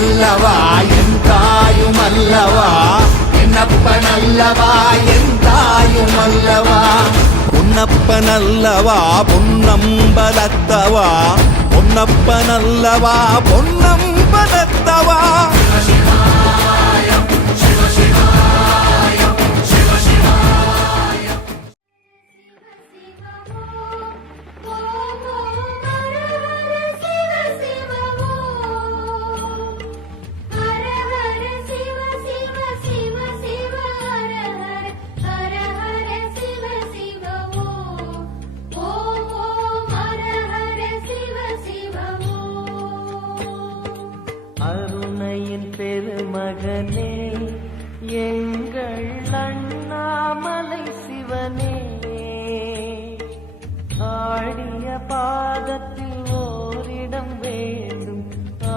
என்னப்பனல்லவா என் தாயுமல்லவா, என்னப்பனல்லவா என் தாயுமல்லவா. பொன்னப்பனல்லவா பொன்னம்பலத்தவா, பொன்னப்பனல்லவா பொன்னம்பலத்தவா. அருணையின் பெருமகனே எங்கள் அண்ணாமலை சிவனே, ஆடிய பாதத்தில் ஓரிடம் வேண்டும்,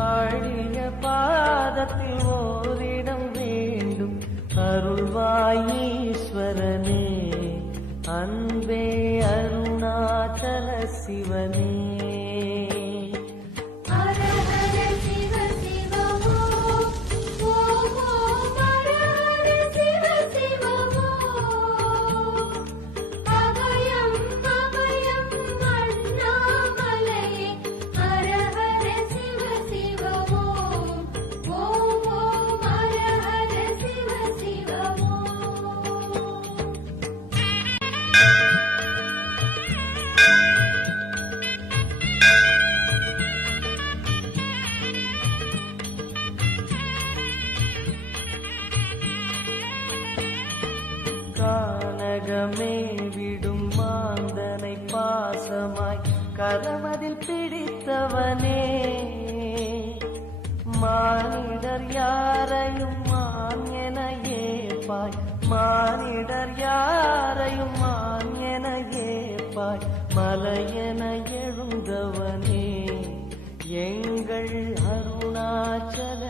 ஆடிய பாதத்தில் ஓரிடம் வேண்டும். அருள்வாயீஸ்வரனே அன்பே அருணாச்சல சிவனே. கானகமே விடும் மாந்தனை பாசமாய் கரமதில் பிடித்தவனே, மானிடர் யாரையும் மான் என ஏப்பாய், மானிடர் யாரையும் மான் என ஏப்பாய். மலையென எழுந்தவனே எங்கள் அருணாச்சல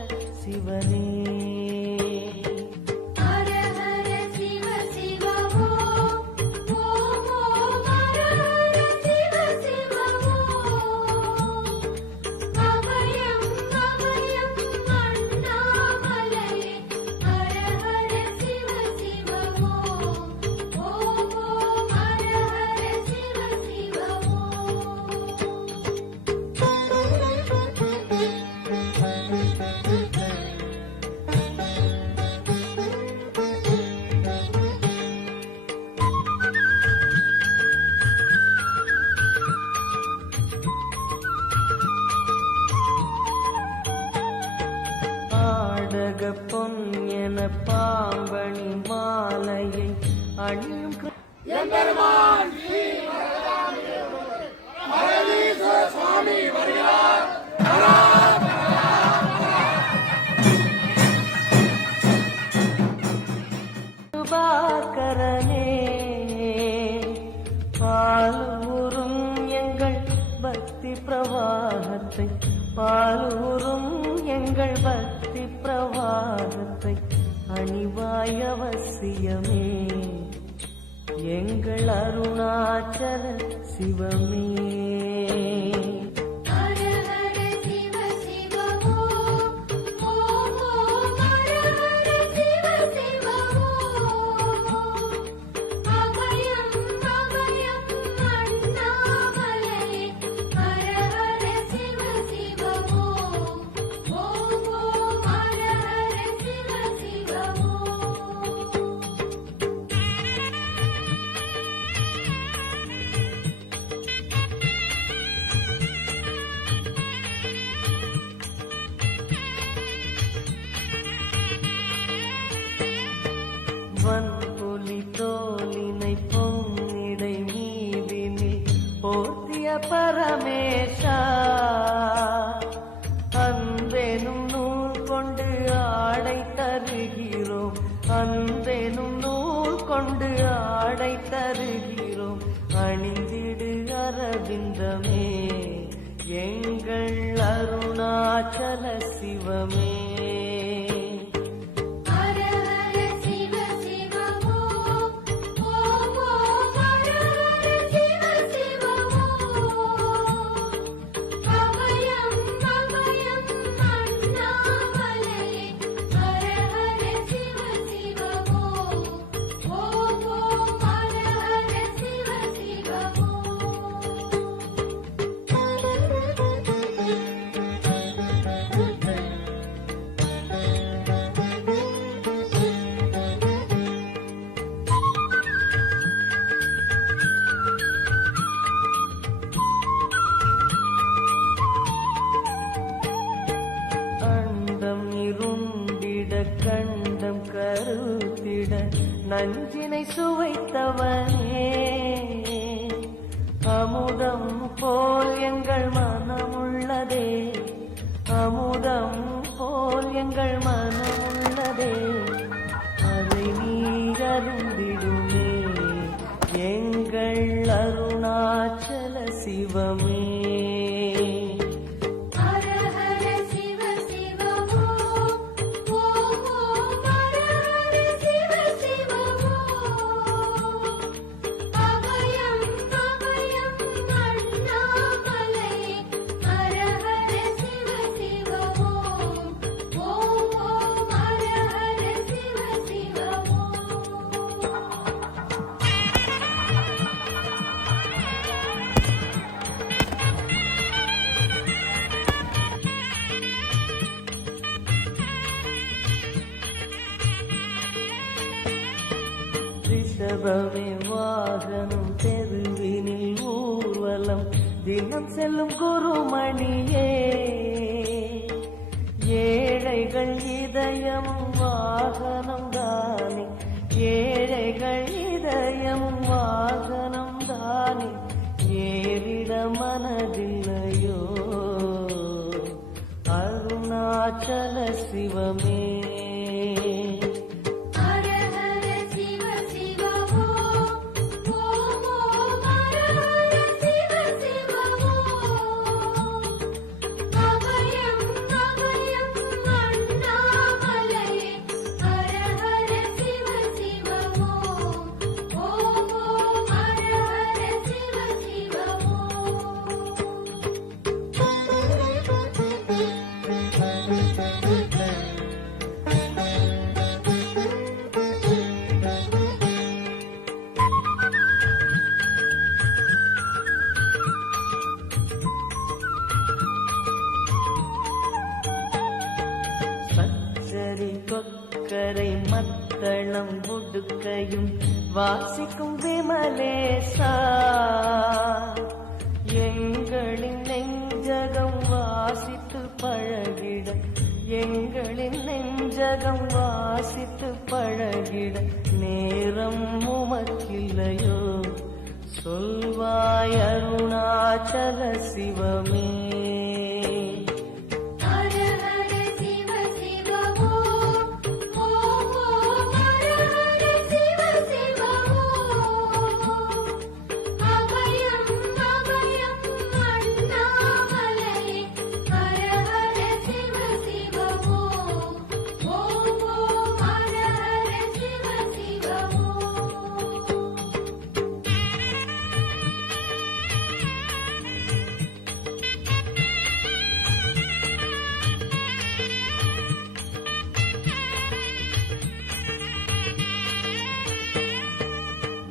சிவனே. பொன் என பாம்பணி மாலையை அணியும் சுவாமி வருகிறார். சுபாகரனே பாலூரும் எங்கள் பக்தி பிரவாகத்தை, பாலூரும் எங்கள் பக்தி பிரவாகத்தை அணிவாய் அவசியமே எங்கள் அருணாச்சல சிவமே. வன்புலி தோலினை பொன்னிடை மீதினில் போர்த்திய பரமேஷா, அன்பெனும் நூல் கொண்டு ஆடை தருகிறோம், அன்பெனும் நூல் கொண்டு ஆடை தருகிறோம். அணிந்திடு அரவிந்தமே எங்கள் அருணாச்சல சிவமே. எங்கள் அருணாச்சல சிவமே. ரிஷபமே வாகனம் தெருவினில் ஊர்வலம் தினம் செல்லும் குருமணியே. ஏழைகள் இதயம் வாகனம் தானே, ஏழைகள் இதயம் வாகனம் தானே, ஏறிட மனதில்லையோ அருணாச்சல சிவமே. கொக்கரை மத்தளம் உடுக்கையும் வாசிக்கும் விமலேசா. எங்களின் நெஞ்சகம் வாசித்து பழகிட, எங்களின் நெஞ்சகம் வாசித்து பழகிட நேரம் உமக்கில்லையோ சொல்வாய் அருணாச்சல சிவமே.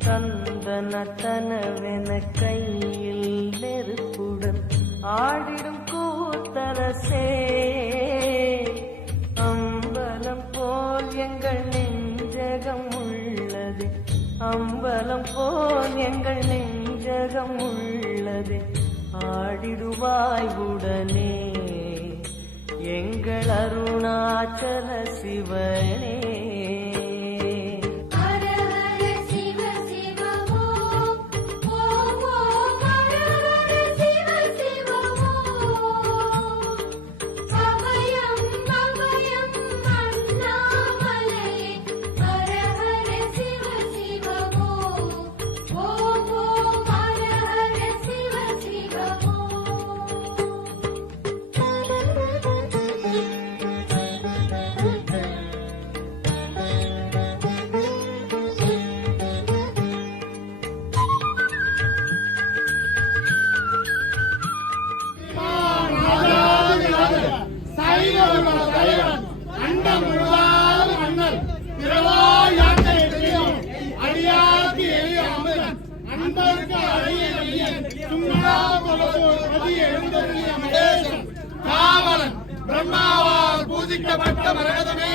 தந்தனத்தனவென கையில் நெருப்புடன் ஆடிடும் கூத்தரசே. அம்பலம் போல் எங்கள் நெஞ்சகம் உள்ளது, அம்பலம் போல் எங்கள் நெஞ்சகம் உள்ளது, ஆடிடுவாய் உடனே எங்கள் அருணாச்சல சிவனே. பிரம்மாவால் பூஜிக்கப்பட்ட மரகதமே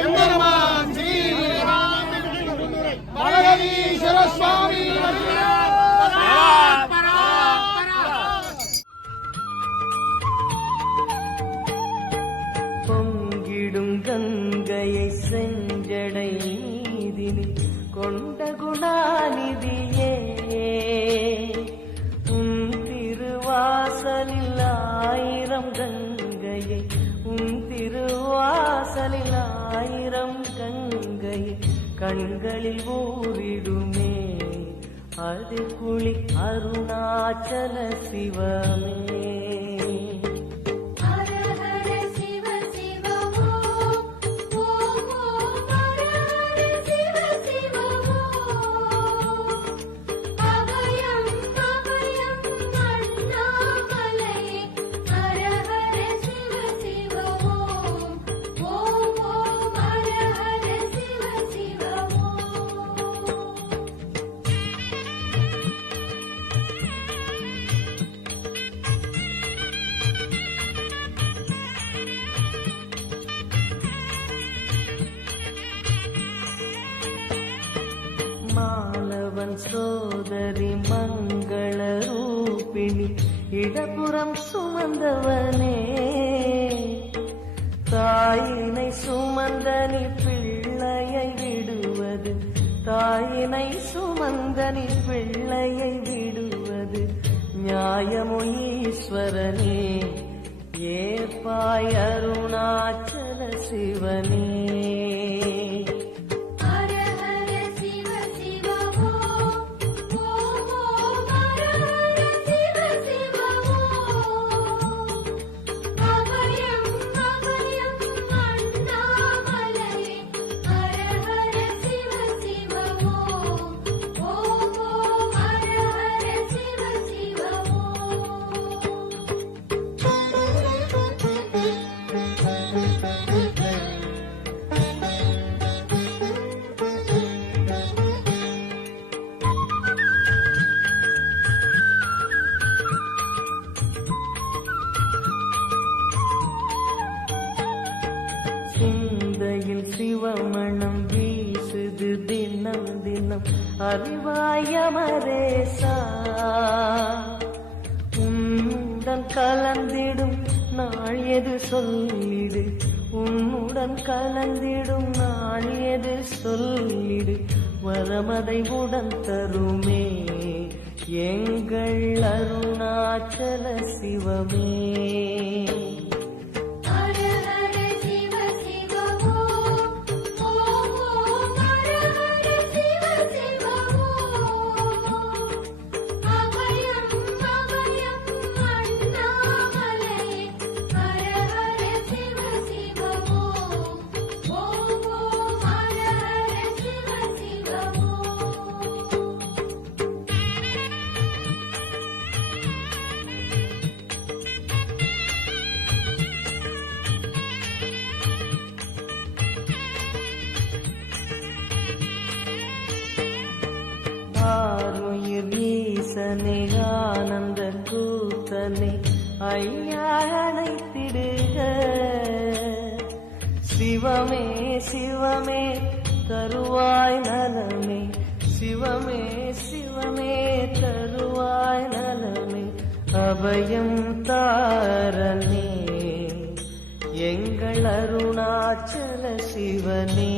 எம்பெருமான் ஸ்ரீ மரகதீஸ்வர சுவாமி பொங்கிடும் கங்கையை செஞ்சடை நீதினில் கொண்ட குணாநிதியே. உன் திருவாசலில் ஆயிரம் கங்கையை, உன் திருவாசலில் ஆயிரம் கங்கையை கண்களில் ஊறிடுமே அது குளி அருணாச்சல சிவமே. மாலவன் சோதரி மங்கள ரூபிணி இடப்புறம் சுமந்தவனே, தாயினை சுமந்தனி பிள்ளையை விடுவது, தாயினை சுமந்தனி பிள்ளையை விடுவது நியாயமோ ஈஸ்வரனே, ஏற்பாய் அருணாச்சல சிவனே. சிந்தையில் சிவமணம் வீசுது தினம் தினம் அறிவாயமரேசா, உன்னுடன் கலந்திடும் நாள் எது சொல்லிடு, உன்னுடன் கலந்திடும் நாள் எது சொல்லிடு, வரமதை உடன் தருமே எங்கள் அருணாச்சல சிவமே. ஆருயிர் ஈசனே ஆனந்த கூத்தனே ஐயா அழைத்திடுக, சிவமே சிவமே தருவாய் நலமே, சிவமே சிவமே தருவாய் நலமே, அபயம் தாரனே எங்கள் அருணாச்சல சிவனே.